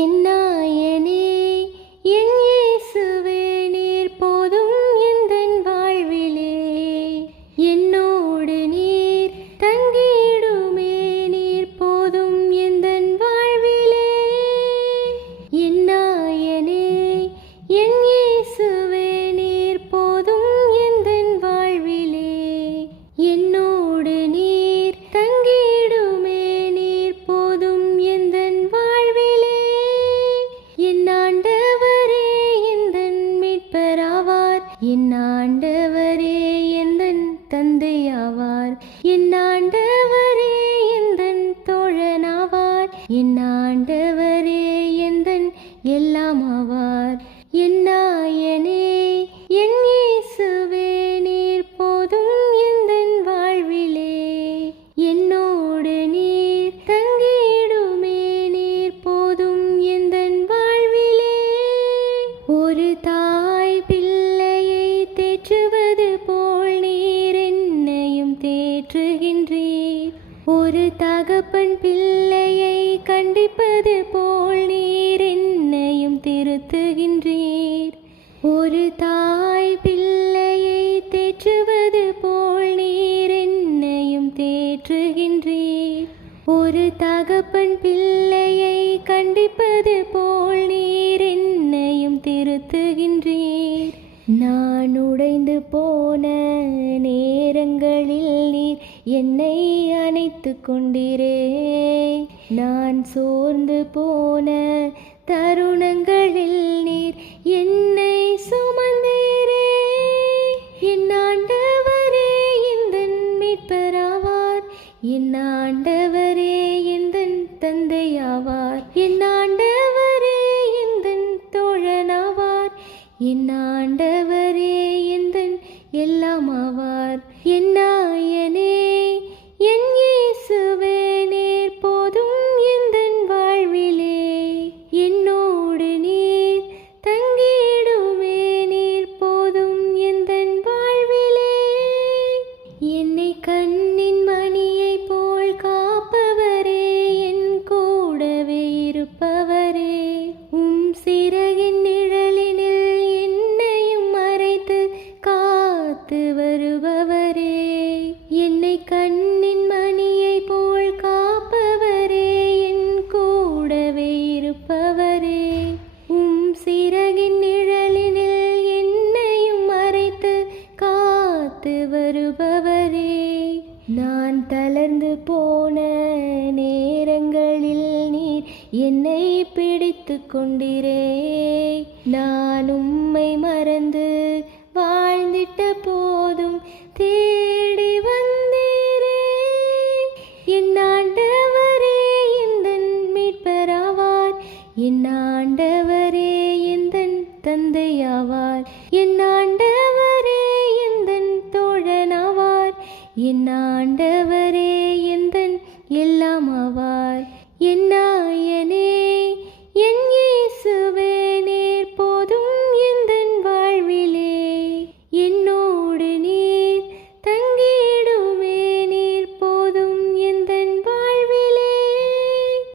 என் நாயனே என் இயேசுவே நீர் போதும் எந்தன் வாழ்விலே. என்னோடு நீர் தங்கிடுமே நீர் போதும் எந்தன் வாழ்விலே. என் நாயனே என் இயேசுவே நீர் போதும் எந்தன் வாழ்விலே. என்னோடு நீர் தங்கிடுமே நீர் போதும் எந்தன் வாழ்விலே. என் ஆண்டவரே எந்தன் மீட்பராவார், என் ஆண்டவரே எந்தன் தந்தையாவார், என் ஆண்டவரே எந்தன் தோழனாவார், என் ஆண்டவரே எந்தன் எல்லாமாவார். என் நாயனே என் இயேசுவே நீர் போதும் எந்தன் வாழ்விலே. என்னோடு நீர் தங்கிடுமே நீர் போதும் எந்தன் வாழ்விலே. ஒரு தாய் பிள்ளையை தேற்றுவது போல் நீர் என்னையும் தேற்றுகின்றீர். ஒரு தகப்பன் பிள்ளையை கண்டிப்பது போல் நீர் என்னையும் திருத்துகின்றீர். ஒரு தாய் பிள்ளையை தேற்றுவது போல் நீர் என்னையும் தேற்றுகின்றீர். ஒரு தகப்பன் பிள்ளையை கண்டிப்பது போல் நீர் என்னையும் திருத்துகின்றீர். நான் உடைந்து போன நேரங்களில் நீர் என்னை அணைத்து கொண்டீரே. நான் சோர்ந்து போன தருணங்களில் நீர் என்னை சுமந்தீரே. என் ஆண்டவரே எந்தன் மீட்பராவார், என் ஆண்டவரே எந்தன் தந்தையாவார், என் ஆண்டவரே எந்தன் தோழனாவார், என் ஆண்டவரே எந்தன் எல்லாமாவார். என் நாயனே என் இயேசுவே நீர் போதும் எந்தன் வாழ்விலே. என்னோடு நீர் தங்கிடுமே நீர் போதும் எந்தன் வாழ்விலே. என்னை கண்ணின் மணியை போல் காப்பவரே, என் கூடவே இருப்பவரே, உம் சிறகின் நிழலினில் என்னையும் மறைத்து காத்து வருபவரே. என்னை கண்ணின் மணியை போல் காப்பவரே, என் கூடவே இருப்பவரே, உம் சிறகின் நிழலினில் என்னையும் மறைத்து காத்து வருபவரே. நான் தளர்ந்து போன நேரங்களில் நீர் என்னை பிடித்து கொண்டீரே. நான் உம்மை மறந்து வாழ்ந்திட்ட போதும் தேடி வந்தீரே. என் ஆண்டவரே எந்தன் மீட்பராவார், என் ஆண்டவரே எந்தன் தந்தையாவார், என் ஆண்டவரே எந்தன் தோழனாவார், என்